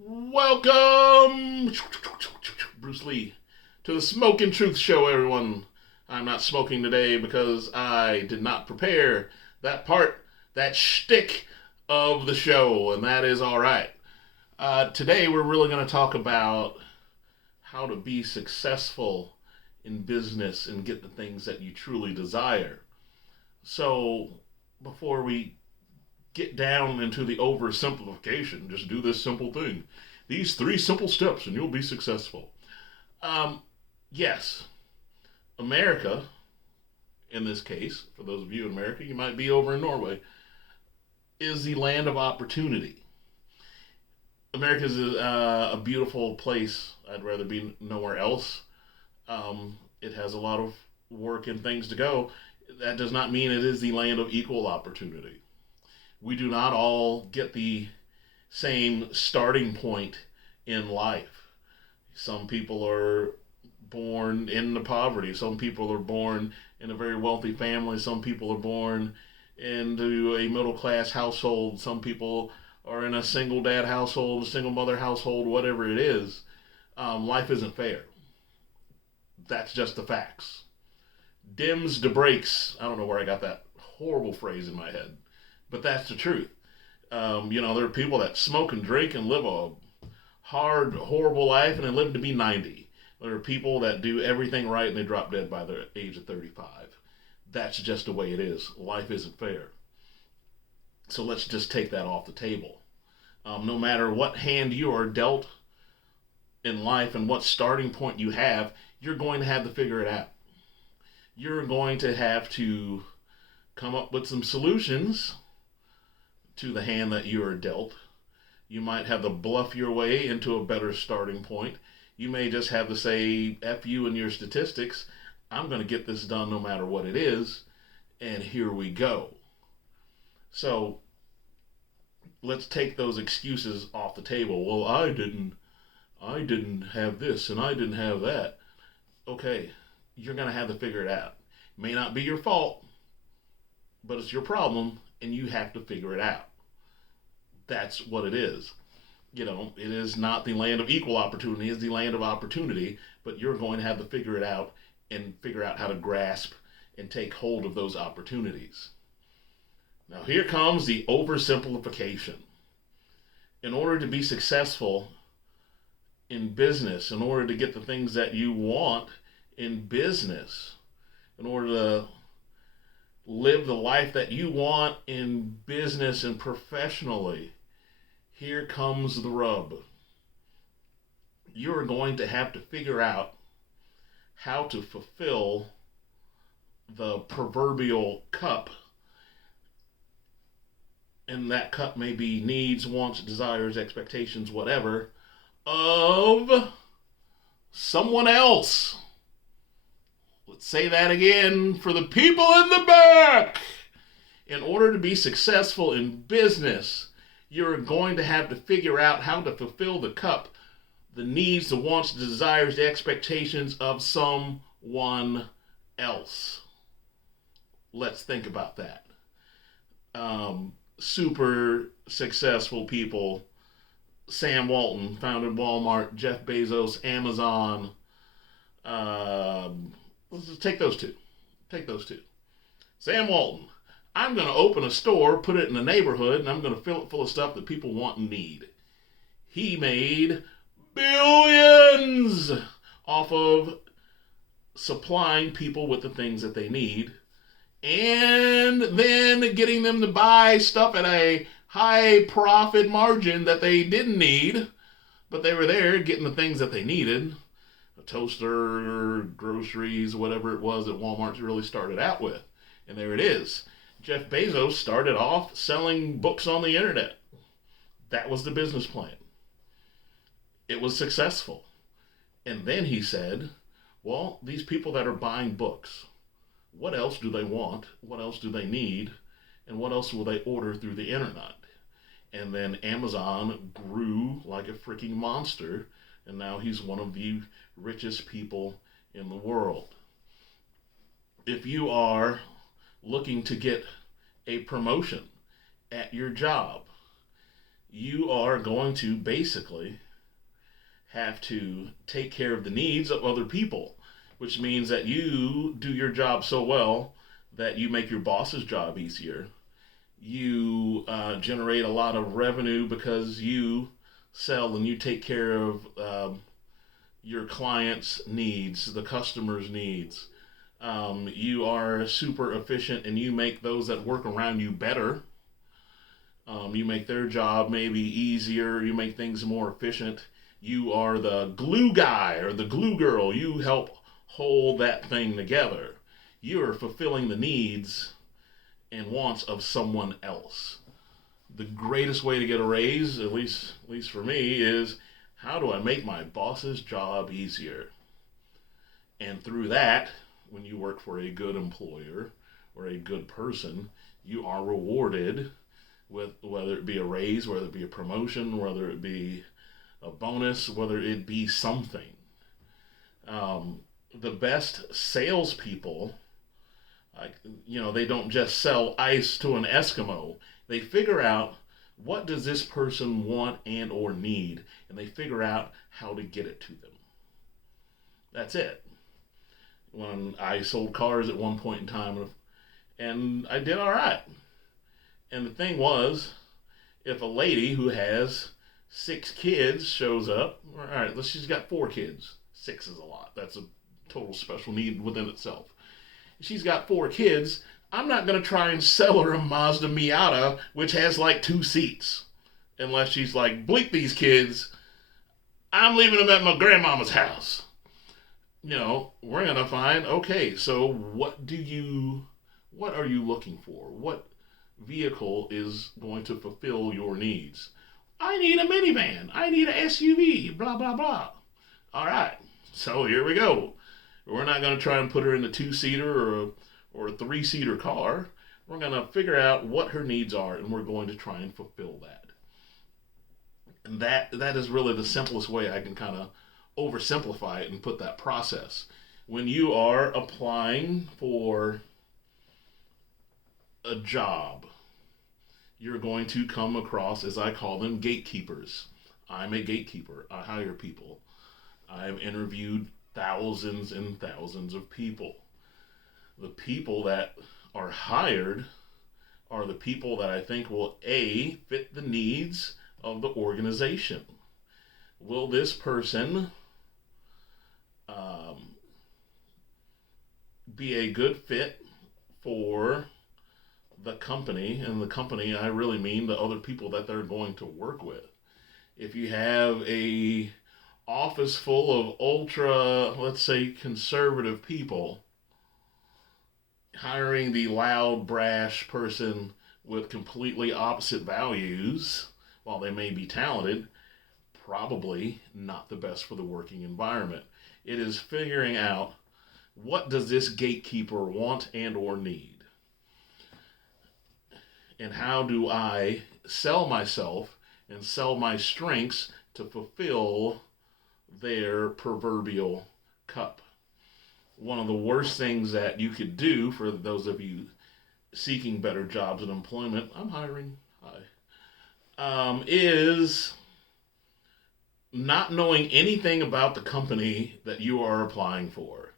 Welcome, Bruce Lee, to the Smoking Truth Show, everyone. I'm not smoking today because I did not prepare that part, that shtick of the show, and that is all right. Today, we're really going to talk about how to be successful in business and get the things that you truly desire. So, before we get down into the oversimplification, just do this simple thing. These three simple steps and you'll be successful. Um, yes, America, in this case, for those of you in America, you might be over in Norway, is the land of opportunity. America is a beautiful place. I'd rather be nowhere else. It has a lot of work and things to go. That does not mean it is the land of equal opportunity. We do not all get the same starting point in life. Some people are born into poverty. Some people are born in a very wealthy family. Some people are born into a middle class household. Some people are in a single dad household, a single mother household, whatever it is. Life isn't fair. That's just the facts. Dims the brakes. I don't know where I got that horrible phrase in my head, but that's the truth. There are people that smoke and drink and live a hard, horrible life, and they live to be 90. There are people that do everything right and they drop dead by the age of 35. That's just the way it is. Life isn't fair. So let's just take that off the table. No matter what hand you are dealt in life and what starting point you have, you're going to have to figure it out. You're going to have to come up with some solutions to the hand that you are dealt. You might have to bluff your way into a better starting point. You may just have to say, F you and your statistics. I'm going to get this done no matter what it is. And here we go. So let's take those excuses off the table. Well, I didn't have this and I didn't have that. Okay, you're going to have to figure it out. It may not be your fault, but it's your problem and you have to figure it out. That's what it is. It is not the land of equal opportunity, it's the land of opportunity, but you're going to have to figure it out and figure out how to grasp and take hold of those opportunities. Now, here comes the oversimplification. In order to be successful in business, in order to get the things that you want in business, in order to live the life that you want in business and professionally, here comes the rub. You're going to have to figure out how to fulfill the proverbial cup. And that cup may be needs, wants, desires, expectations, whatever, of someone else. Let's say that again for the people in the back. In order to be successful in business, you're going to have to figure out how to fulfill the cup, the needs, the wants, the desires, the expectations of someone else. Let's think about that. Super successful people. Sam Walton founded Walmart, Jeff Bezos, Amazon. Let's just take those two. Sam Walton. I'm going to open a store, put it in a neighborhood, and I'm going to fill it full of stuff that people want and need. He made billions off of supplying people with the things that they need and then getting them to buy stuff at a high profit margin that they didn't need, but they were there getting the things that they needed. A toaster, groceries, whatever it was that Walmart really started out with. And there it is. Jeff Bezos started off selling books on the internet. That was the business plan. It was successful. And then he said, well, these people that are buying books, what else do they want? What else do they need? And what else will they order through the internet? And then Amazon grew like a freaking monster. And now he's one of the richest people in the world. If you are looking to get a promotion at your job, you are going to basically have to take care of the needs of other people, which means that you do your job so well that you make your boss's job easier. You generate a lot of revenue because you sell and you take care of your clients' needs, the customer's needs. You are super efficient and you make those that work around you better. You make their job maybe easier. You make things more efficient. You are the glue guy or the glue girl. You help hold that thing together. You are fulfilling the needs and wants of someone else. The greatest way to get a raise, at least for me, is how do I make my boss's job easier? And through that, when you work for a good employer or a good person, you are rewarded with whether it be a raise, whether it be a promotion, whether it be a bonus, whether it be something. The best salespeople, like, they don't just sell ice to an Eskimo. They figure out what does this person want and or need, and they figure out how to get it to them. That's it. When I sold cars at one point in time, and I did all right. And the thing was, if a lady who has 6 kids shows up, all right, she's got 4 kids. 6 is a lot. That's a total special need within itself. She's got 4 kids. I'm not going to try and sell her a Mazda Miata, which has like 2 seats. Unless she's like, bleep these kids. I'm leaving them at my grandmama's house. We're going to find, okay, so what are you looking for? What vehicle is going to fulfill your needs? I need a minivan. I need an SUV, blah, blah, blah. All right, so here we go. We're not going to try and put her in a 2-seater or a 3-seater car. We're going to figure out what her needs are, and we're going to try and fulfill that. And that is really the simplest way I can kind of oversimplify it and put that process. When you are applying for a job, you're going to come across, as I call them, gatekeepers. I'm a gatekeeper. I hire people. I've interviewed thousands and thousands of people. The people that are hired are the people that I think will fit the needs of the organization. Will this person be a good fit for the company? And the company, I really mean the other people that they're going to work with. If you have a office full of ultra, let's say, conservative people, hiring the loud, brash person with completely opposite values, while they may be talented, probably not the best for the working environment. It is figuring out, what does this gatekeeper want and or need? And how do I sell myself and sell my strengths to fulfill their proverbial cup? One of the worst things that you could do, for those of you seeking better jobs and employment, I'm hiring, is not knowing anything about the company that you are applying for.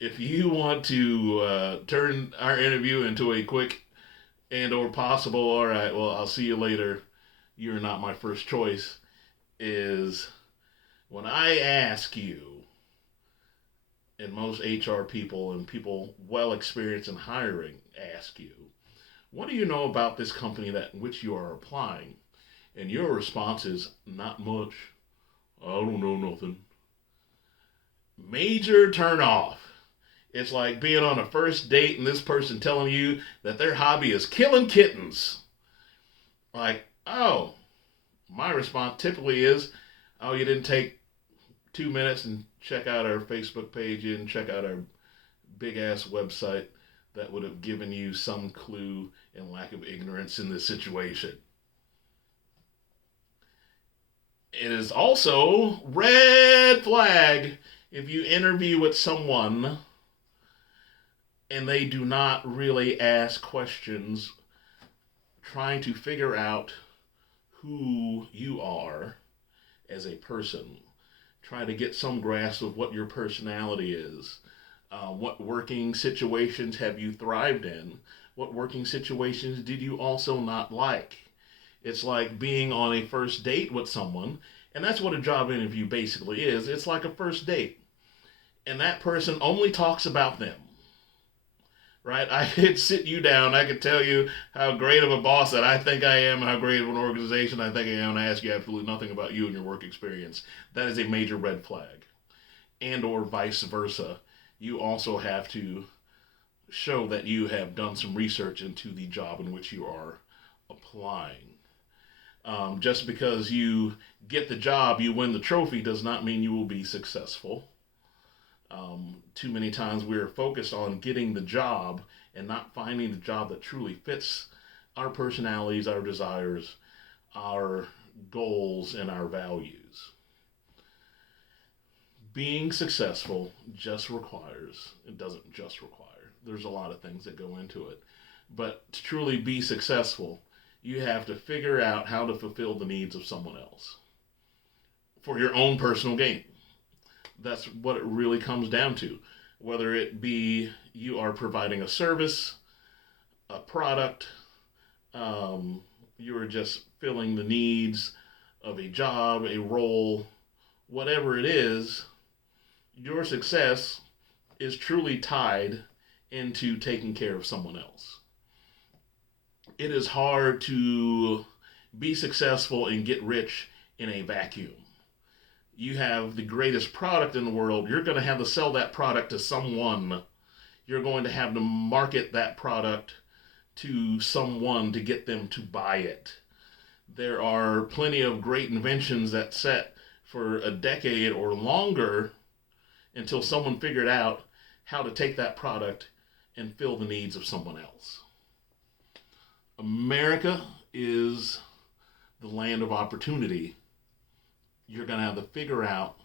If you want to turn our interview into a quick and or possible, all right, well, I'll see you later, you're not my first choice, is when I ask you, and most HR people and people well experienced in hiring ask you, what do you know about this company that in which you are applying? And your response is, not much. I don't know nothing. Major turn off. It's like being on a first date and this person telling you that their hobby is killing kittens. Like, oh, my response typically is, oh, you didn't take 2 minutes and check out our Facebook page and check out our big ass website that would have given you some clue and lack of ignorance in this situation. It is also red flag if you interview with someone and they do not really ask questions trying to figure out who who you are as a person. Try to get some grasp of what your personality is. What working situations have you thrived in? What working situations did you also not like? It's like being on a first date with someone, and that's what a job interview basically is. It's like a first date, and that person only talks about them. Right? I could sit you down. I could tell you how great of a boss that I think I am, how great of an organization I think I am, and I ask you absolutely nothing about you and your work experience. That is a major red flag. And or vice versa. You also have to show that you have done some research into the job in which you are applying. Just because you get the job, you win the trophy, does not mean you will be successful. Too many times we're focused on getting the job and not finding the job that truly fits our personalities, our desires, our goals, and our values. Being successful it doesn't just require, there's a lot of things that go into it. But to truly be successful, you have to figure out how to fulfill the needs of someone else for your own personal gain. That's what it really comes down to. Whether it be you are providing a service, a product, you are just filling the needs of a job, a role, whatever it is, your success is truly tied into taking care of someone else. It is hard to be successful and get rich in a vacuum. You have the greatest product in the world, you're going to have to sell that product to someone. You're going to have to market that product to someone to get them to buy it. There are plenty of great inventions that set for a decade or longer until someone figured out how to take that product and fill the needs of someone else. America is the land of opportunity. You're going to have to figure out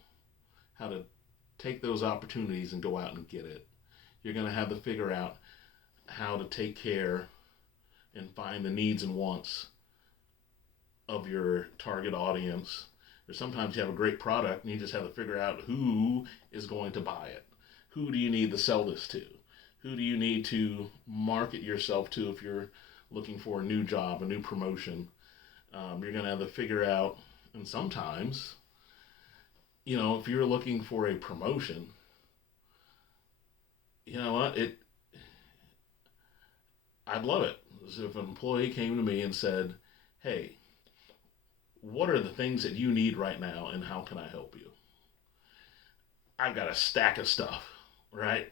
how to take those opportunities and go out and get it. You're going to have to figure out how to take care and find the needs and wants of your target audience. Or sometimes you have a great product and you just have to figure out who is going to buy it. Who do you need to sell this to? Who do you need to market yourself to if you're looking for a new job, a new promotion? You're going to have to figure out. And sometimes, if you're looking for a promotion, you know what? I'd love it if an employee came to me and said, "Hey, what are the things that you need right now, and how can I help you?" I've got a stack of stuff, right?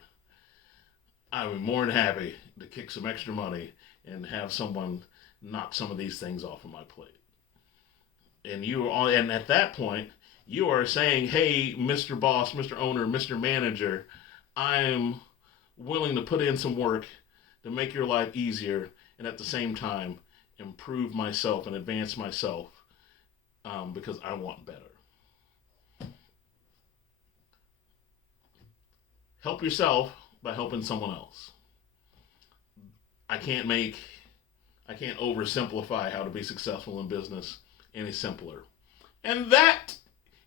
I'm more than happy to kick some extra money and have someone knock some of these things off of my plate. And at that point, you are saying, "Hey, Mr. Boss, Mr. Owner, Mr. Manager, I'm willing to put in some work to make your life easier and at the same time improve myself and advance myself because I want better." Help yourself by helping someone else. I can't oversimplify how to be successful in business any simpler. And that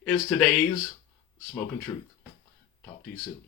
is today's Smoking Truth. Talk to you soon.